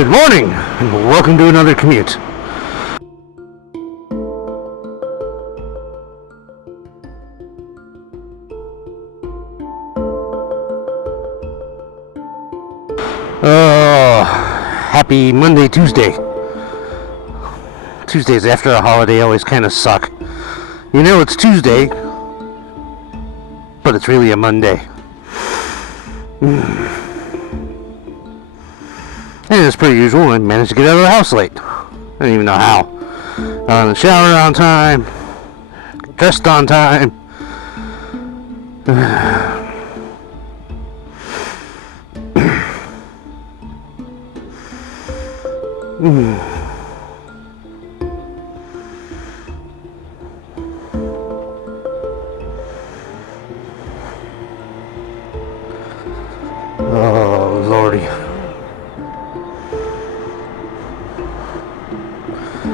Good morning, and welcome to another commute. Happy Monday, Tuesday. Tuesdays after a holiday always kind of suck. You know it's Tuesday, but it's really a Monday. And as per usual, I managed to get out of the house late. I don't even know how. Got in the shower on time, dressed on time. Oh, Lordy.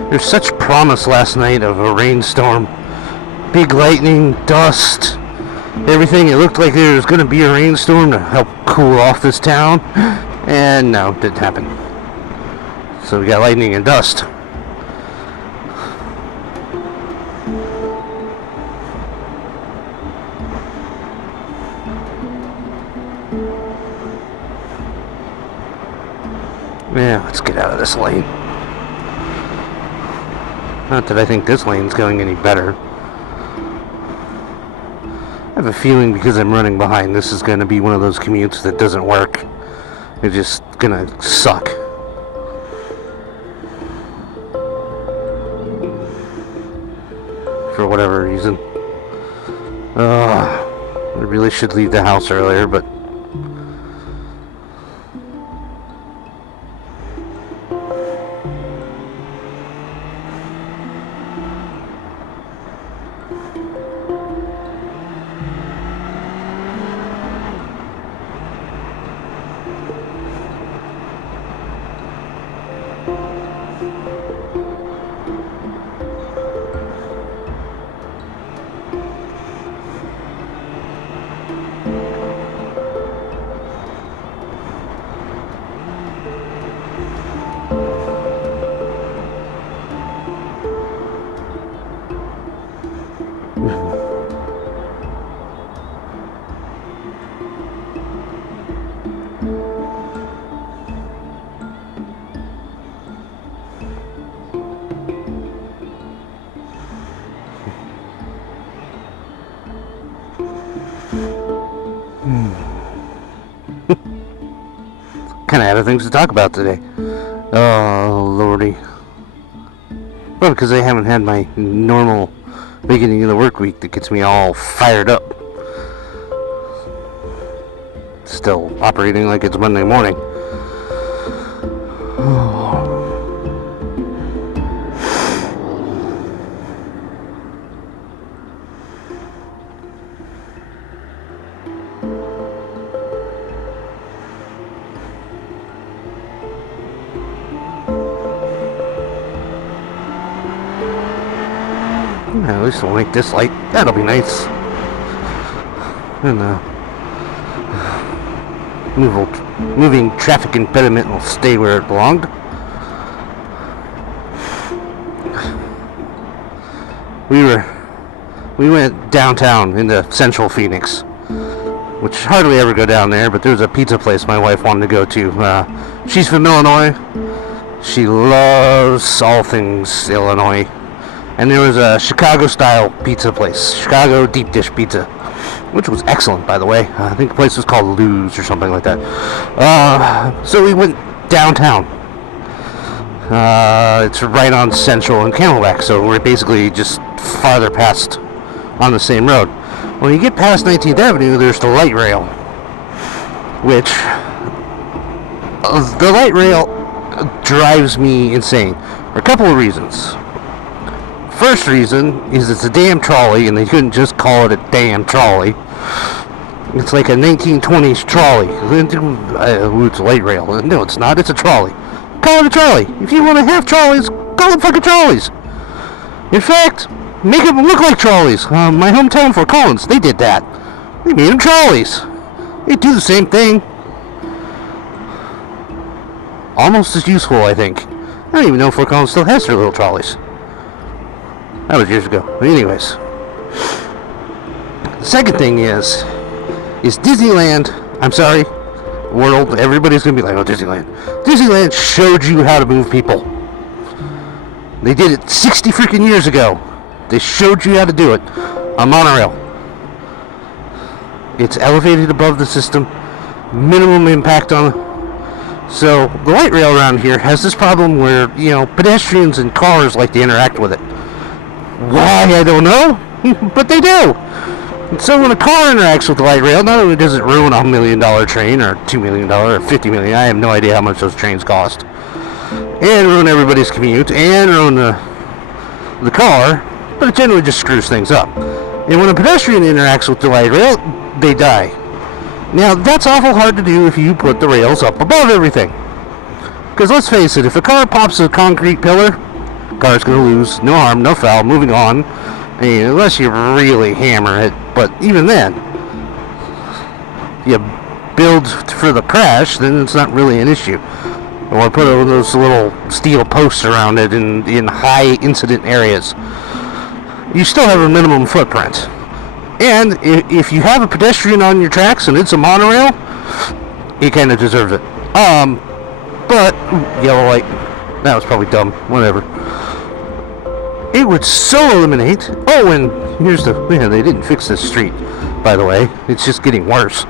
There's such promise last night of a rainstorm. Big lightning, dust, everything. It looked like there was going to be a rainstorm to help cool off this town. And no, it didn't happen. So we got lightning and dust. Yeah, let's get out of this lane. Not that I think this lane's going any better. I have a feeling because I'm running behind, this is going to be one of those commutes that doesn't work. It's just going to suck. For whatever reason. I really should leave the house earlier, but kind of out of things to talk about today. Oh, Lordy. Well, because I haven't had my normal beginning of the work week that gets me all fired up. Still operating like it's Monday morning. At least we'll make this light. That'll be nice. And moving traffic impediment will stay where it belonged. We went downtown into Central Phoenix, which hardly ever go down there, but there's a pizza place my wife wanted to go to. She's from Illinois. She loves all things Illinois. And there was a Chicago-style pizza place, Chicago deep dish pizza, which was excellent, by the way. I think the place was called Lou's or something like that. So we went downtown. It's right on Central and Camelback, so we're basically just farther past on the same road. When you get past 19th Avenue, there's the light rail, which the light rail drives me insane for a couple of reasons. First reason is it's a damn trolley, and they couldn't just call it a damn trolley. It's like a 1920s trolley. It's a light rail. No, it's not. It's a trolley. Call it a trolley. If you want to have trolleys, call them fucking trolleys. In fact, make them look like trolleys. My hometown, Fort Collins, they did that. They made them trolleys. They do the same thing. Almost as useful, I think. I don't even know if Fort Collins still has their little trolleys. That was years ago. But anyways. The second thing is Disneyland, I'm sorry, world, everybody's going to be like, oh, Disneyland. Disneyland showed you how to move people. They did it 60 freaking years ago. They showed you how to do it on monorail. It's elevated above the system, minimum impact on it. So the light rail around here has this problem where, pedestrians and cars like to interact with it. Why, I don't know, but they do. And so when a car interacts with the light rail, not only does it ruin a $1 million train, or $2 million, or $50 million, I have no idea how much those trains cost, and ruin everybody's commute, and ruin the car, but it generally just screws things up. And when a pedestrian interacts with the light rail, they die. Now, that's awful hard to do if you put the rails up above everything. Because let's face it, if a car pops a concrete pillar, the car's going to lose. No harm, no foul, moving on. I mean, unless you really hammer it. But even then, you build for the crash, then it's not really an issue. Or put those little steel posts around it in high incident areas. You still have a minimum footprint. And if you have a pedestrian on your tracks and it's a monorail, he kind of deserves it. But yellow light, that was probably dumb. Whatever. It would so eliminate. Oh, and here's they didn't fix this street, by the way. It's just getting worse.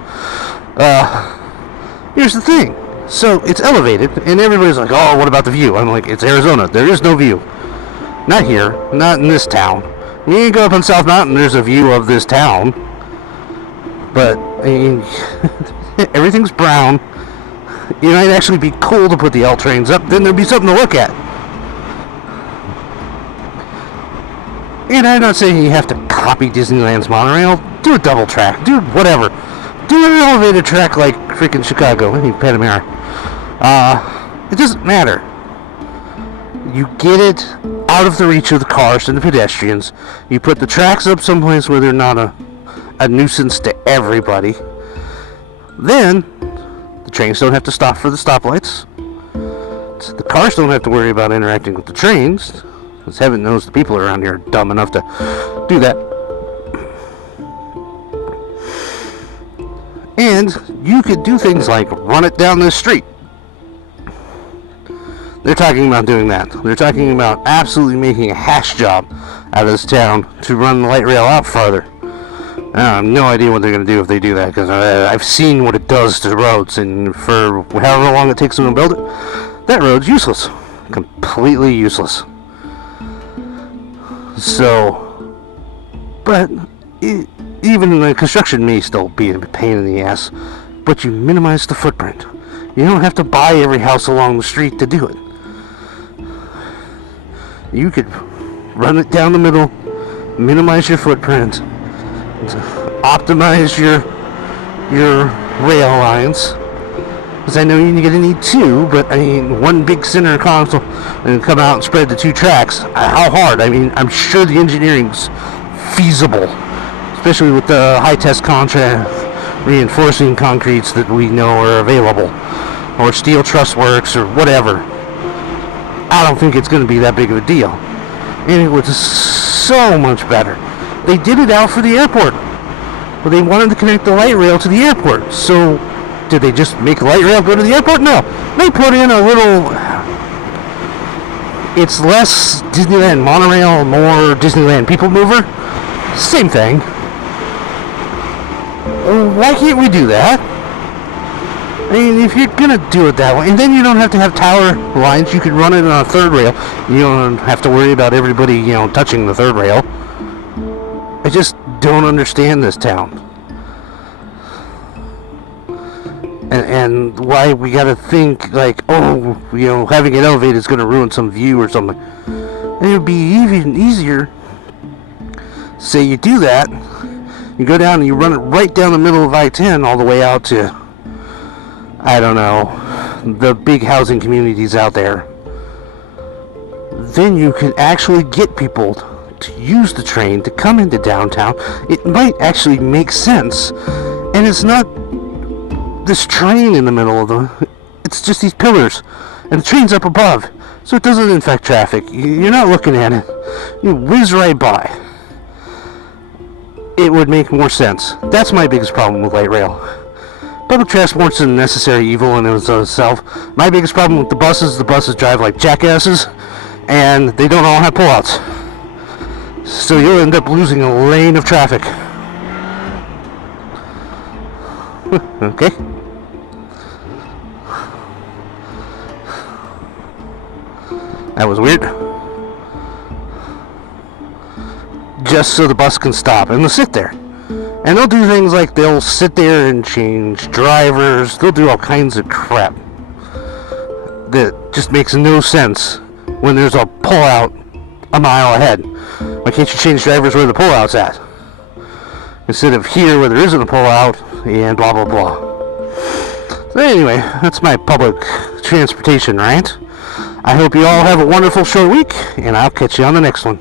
Here's the thing. So it's elevated, and everybody's like, "Oh, what about the view?" I'm like, "It's Arizona. There is no view. Not here. Not in this town." You go up on South Mountain, there's a view of this town. But, I mean, everything's brown. It might actually be cool to put the L trains up, then there'd be something to look at. And I'm not saying you have to copy Disneyland's monorail. Do a double track. Do whatever. Do an elevated track like freaking Chicago. I mean, Panamera. It doesn't matter. You get it out of the reach of the cars and the pedestrians. You put the tracks up someplace where they're not a nuisance to everybody. Then the trains don't have to stop for the stoplights. The cars don't have to worry about interacting with the trains, because heaven knows the people around here are dumb enough to do that. And you could do things like run it down this street. They're talking about doing that. They're talking about absolutely making a hash job out of this town to run the light rail out farther. I have no idea what they're going to do if they do that, because I've seen what it does to roads, and for however long it takes them to build it, that road's useless. Completely useless. So, but even the construction may still be a pain in the ass, but you minimize the footprint. You don't have to buy every house along the street to do it. You could run it down the middle, minimize your footprint, optimize your rail lines. Because I know you're going to need two, but I mean, one big center console and come out and spread the two tracks. How hard? I mean, I'm sure the engineering's feasible, especially with the high-test contrast reinforcing concretes that we know are available, or steel truss works, or whatever. I don't think it's going to be that big of a deal. And it was so much better. They did it out for the airport. But they wanted to connect the light rail to the airport. So, did they just make the light rail go to the airport? No. They put in a little... It's less Disneyland monorail, more Disneyland people mover. Same thing. Why can't we do that? I mean, if you're going to do it that way, and then you don't have to have tower lines, you can run it on a third rail. You don't have to worry about everybody, touching the third rail. I just don't understand this town. And why we got to think like, oh, having it elevated is going to ruin some view or something. And it would be even easier, say you do that, you go down and you run it right down the middle of I-10 all the way out to, I don't know, the big housing communities out there. Then you can actually get people to use the train to come into downtown. It might actually make sense. And it's not this train in the middle of It's just these pillars, and the train's up above, so it doesn't infect traffic. You're not looking at it. You whiz right by. It would make more sense. That's my biggest problem with light rail. Public transport's a necessary evil in itself. My biggest problem with the buses drive like jackasses, and they don't all have pullouts. So you'll end up losing a lane of traffic. Okay. That was weird. Just so the bus can stop, and they'll sit there. And they'll do things like they'll sit there and change drivers. They'll do all kinds of crap that just makes no sense when there's a pullout a mile ahead. Why can't you change drivers where the pullout's at? Instead of here where there isn't a pullout, and blah blah blah. So anyway, that's my public transportation rant. I hope you all have a wonderful short week, and I'll catch you on the next one.